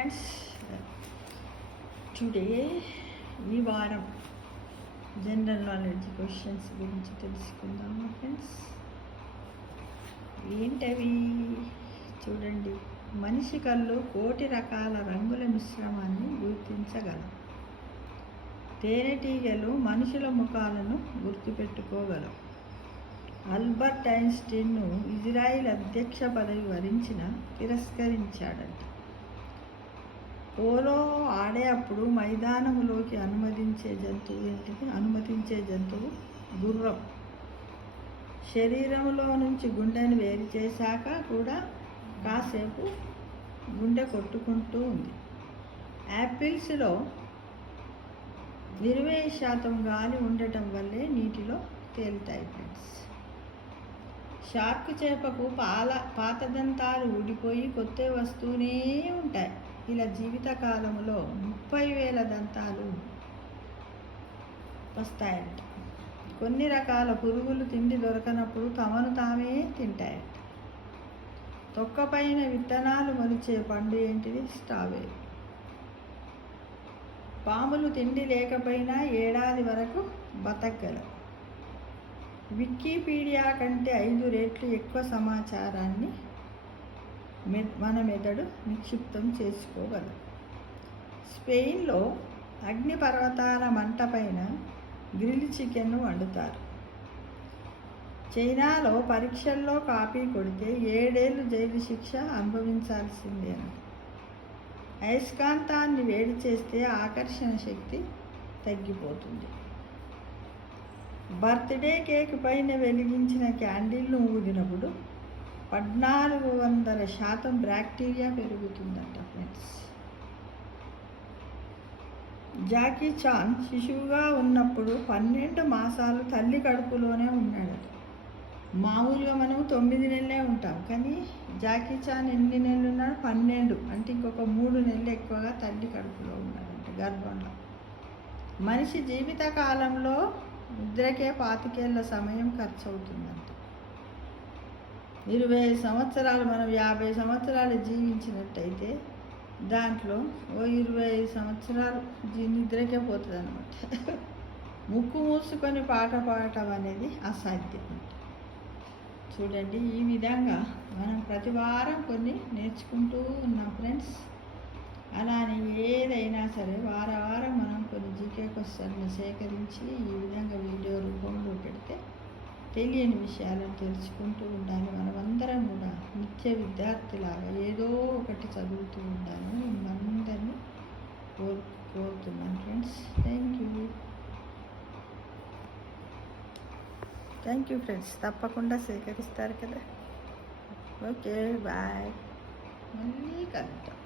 Friends, today ఈ వారం general knowledge questions గురించి తెలుసుకుందామా ఫ్రెండ్స్. ఏంటవి చూడండి. మనిషి కళ్ళు కోటి రకాల రంగుల మిశ్రమాన్ని గుర్తించగలవు. తేనెటీగలు మనుషుల ముఖాలను గుర్తుపెట్టుకోగలవు. ఆల్బర్ట్ ఐన్స్టీన్ను ఇజ్రాయిల్ అధ్యక్ష పదవి వరించిన తిరస్కరించాడంట. పోలో ఆడే అప్పుడు మైదానంలోకి అనుమతించే జంతువు గుర్రం. శరీరంలో నుంచి గుండెను వేరు చేశాక కూడా కాసేపు గుండె కొట్టుకుంటూ ఉంది. యాపిల్స్లో 20% గాలి ఉండటం వల్లే నీటిలో తేలుతాయి ఫ్రెండ్స్. షార్క్ చేపకు పాత దంతాలు ఊడిపోయి కొత్త వస్తూనే ఉంటాయి. ఇలా జీవితకాలంలో 30,000 దంతాలు వస్తాయంట. కొన్ని రకాల పురుగులు తిండి దొరకనప్పుడు తమను తామే తింటాయంట. తొక్కపైన విత్తనాలు మొలిచే పండు ఏంటిది? స్ట్రాబెర్రీ. పాములు తిండి లేకపోయినా ఏడాది వరకు బతకగలవు. వికీపీడియా కంటే 5 రెట్లు ఎక్కువ సమాచారాన్ని మన మెదడు నిక్షిప్తం చేసుకోగలదు. స్పెయిన్లో అగ్నిపర్వతాల మంట పైన గ్రిల్ చికెన్ వండుతారు. చైనాలో పరీక్షల్లో కాపీ కొడితే 7 ఏళ్ళు జైలు శిక్ష అనుభవించాల్సిందేనట. అయస్కాంతాన్ని వేడి చేస్తే ఆకర్షణ శక్తి తగ్గిపోతుంది. బర్త్డే కేక్ పైన వెలిగించిన క్యాండిల్ను ఊదినప్పుడు 1400% బ్యాక్టీరియా పెరుగుతుందంట ఫ్రెండ్స్. జాకీ చాన్ శిశువుగా ఉన్నప్పుడు 12 మాసాలు తల్లి కడుపులోనే ఉన్నాడట. మామూలుగా మనం 9 నెలలే ఉంటాం, కానీ జాకీ చాన్ ఎన్ని నెలలు ఉన్నాడు? 12. అంటే ఇంకొక 3 నెలలు ఎక్కువగా తల్లి కడుపులో ఉన్నాడంట, గర్భంలో. మనిషి జీవిత కాలంలో నిద్రకే 25 ఏళ్ల సమయం ఖర్చు అవుతుందంట. 20 సంవత్సరాలు మనం 50 సంవత్సరాలు జీవించినట్టయితే దాంట్లో 25 సంవత్సరాలు నిద్రకే పోతుంది అనమాట. ముక్కు మూసుకొని పాట పాడటం అనేది అసాధ్యం. చూడండి, ఈ విధంగా మనం ప్రతి వారం కొన్ని నేర్చుకుంటూ ఉన్నాం ఫ్రెండ్స్. అలానే ఏదైనా సరే వారం మనం కొన్ని జీకే క్వశ్చన్లు సేకరించి ఈ విధంగా వీడియో రూపంలో పెడితే తెలియని విషయాలను తెలుసుకుంటూ ఉండాలి. మనమందరం కూడా నిత్య విద్యార్థిలాగా ఏదో ఒకటి చదువుతూ ఉండాలని మిమ్మల్ని కోరుతున్నాను ఫ్రెండ్స్. Thank you friends. తప్పకుండా సేకరిస్తారు కదా. Okay, bye. మళ్ళీ కలుద్దాం.